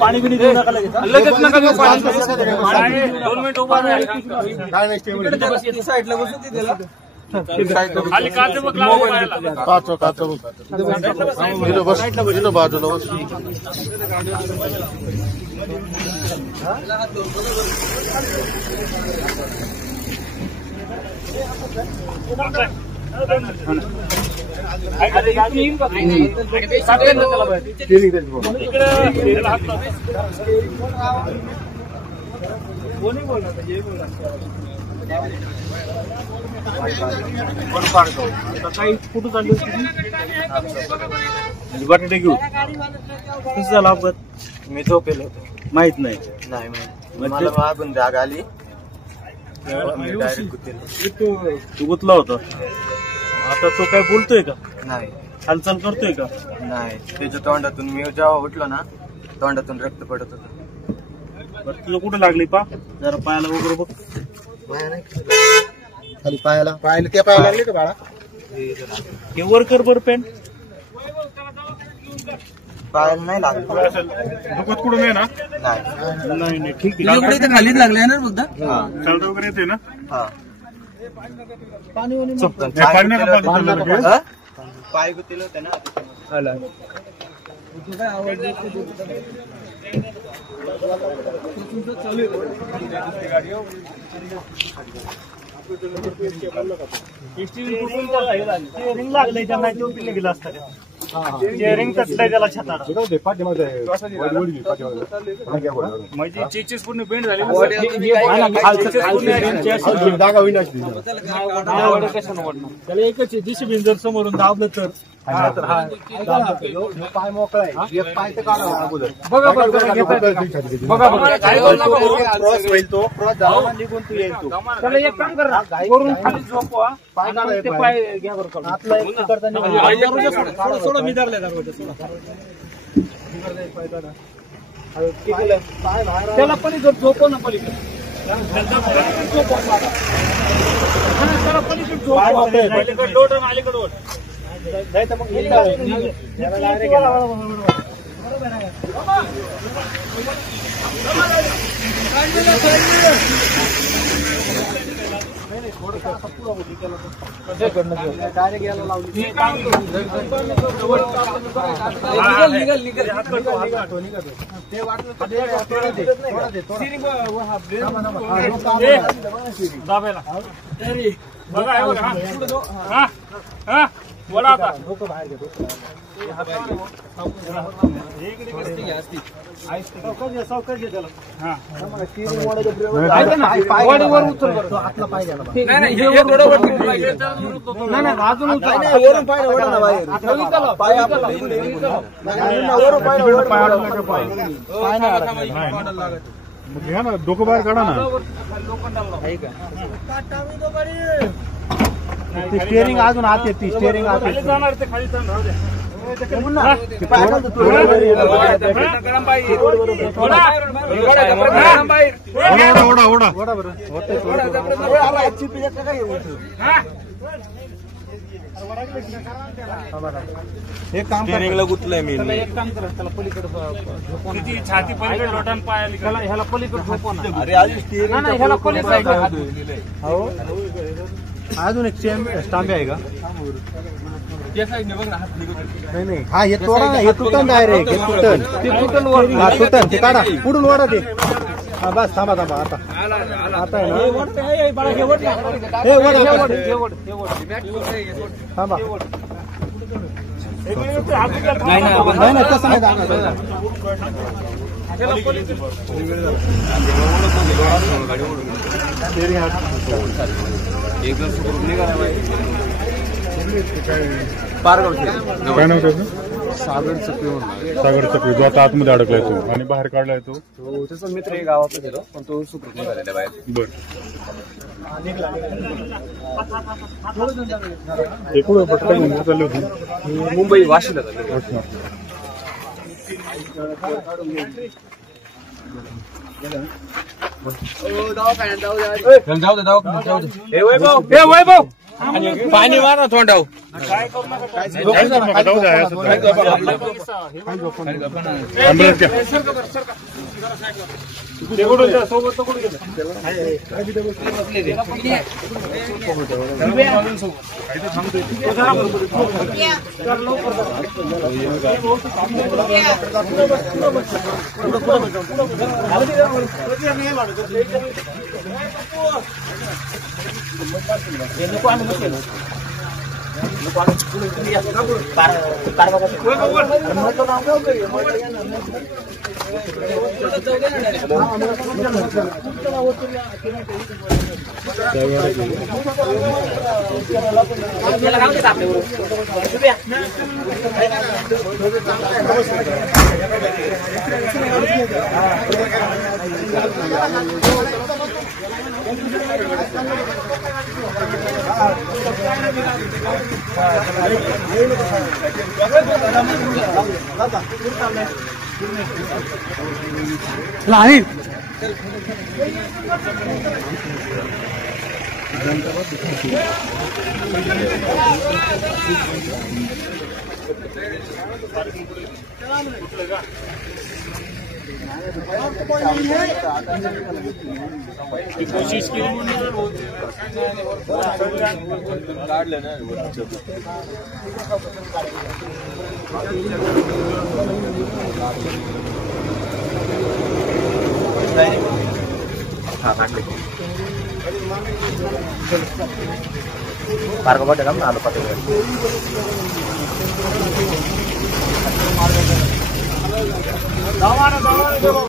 पाणी बिनी देऊ नका लगेच नका देऊ पाणी 2 मिनिट उभा राहा काय नाही स्टेबल साइडला बसून ती दिला खाली काच बघ लावा काच बघ इथं बस इथं बाजूला बस कुठं चालली बटाटे घेऊ कसं झालं अपघात? मी झोपेल होतो, माहित नाही मला मागून जाग आली, तू गुतला होता. आता तो काय बोलतोय का? नाही. हालचाल करतोय का? नाही. त्याच्या तोंडातून मी जेव्हा उठलो ना, तोंडातून रक्त पडत होतं. बरं तुला कुठं लागली पा? जरा पायाला वगैरे बघ. खाली पायाला त्या पायाला लागले का बाळा? हे वर कर बरं पॅन्ट. पायाला नाही लागलं. दुखत कुठून आहे ना? नाही ठीक आहे. खालीच लागले ना फक्त. चालतं वगैरे येते ना? पाय गुतील होते ना. रिंग लागलंय त्यांना गेला असता रिंग तटलंय त्याला छताला म्हणजे चेचेस पूर्ण बेंड झाले. त्याला एकच दिशेबीन जर समोरून दाबलं तर पाय मोकळा आहे. एक पाय तर काढा अगोदर. बघा क्रॉस होईल तो. क्रॉस झाला निघून तू येईल तू. त्याला एक काम कर वरून खाली झोपवा. पाय घ्या बरं आतला एक करताना सोडा मी धरलाय दरवाजा त्याला पलीकडे झोपव ना पलीकडे त्याला पलीकडे झोपव लोट अलीकडे ओढ नाही तर मग बोला आता डोकं बाहेर घेतो डोकं बाहेर काढा ना. स्टेअरिंग अजून आत येते. स्टेअरिंग आत जाणार ते खाली जाणार. एक काम गुतलंय मी. एक काम करा त्याला पलीकडे छाती पलीकडे लोटान पायाला ह्याला पलीकडे झोपवणार. अरे ह्याला पलीकडे अजून एक स्टांबे आहे का? नाही हा हे तोडा ना. हे तुटन डायरेक्ट. हे तुटन ते काढा पुढून ओढा ते. हा बस थांबा आता आता आहे ना. थांबा नाही तसं काय नाव त्याचं? सागर चक्री. जो आता आतमध्ये अडकलाय तो आणि बाहेर काढलाय तो त्याचा मित्र आहे गावात गेलो पण तो सुखरूप निघालेला बाहेर. बर एकूण पटकन चालले होते मुंबई वाशीला चालले. वैभव पाणी मार ना तोंडाव काय करू नका सोबत कुठे गेलं नाही कोशिश केली काढलं ना मार्ग आलो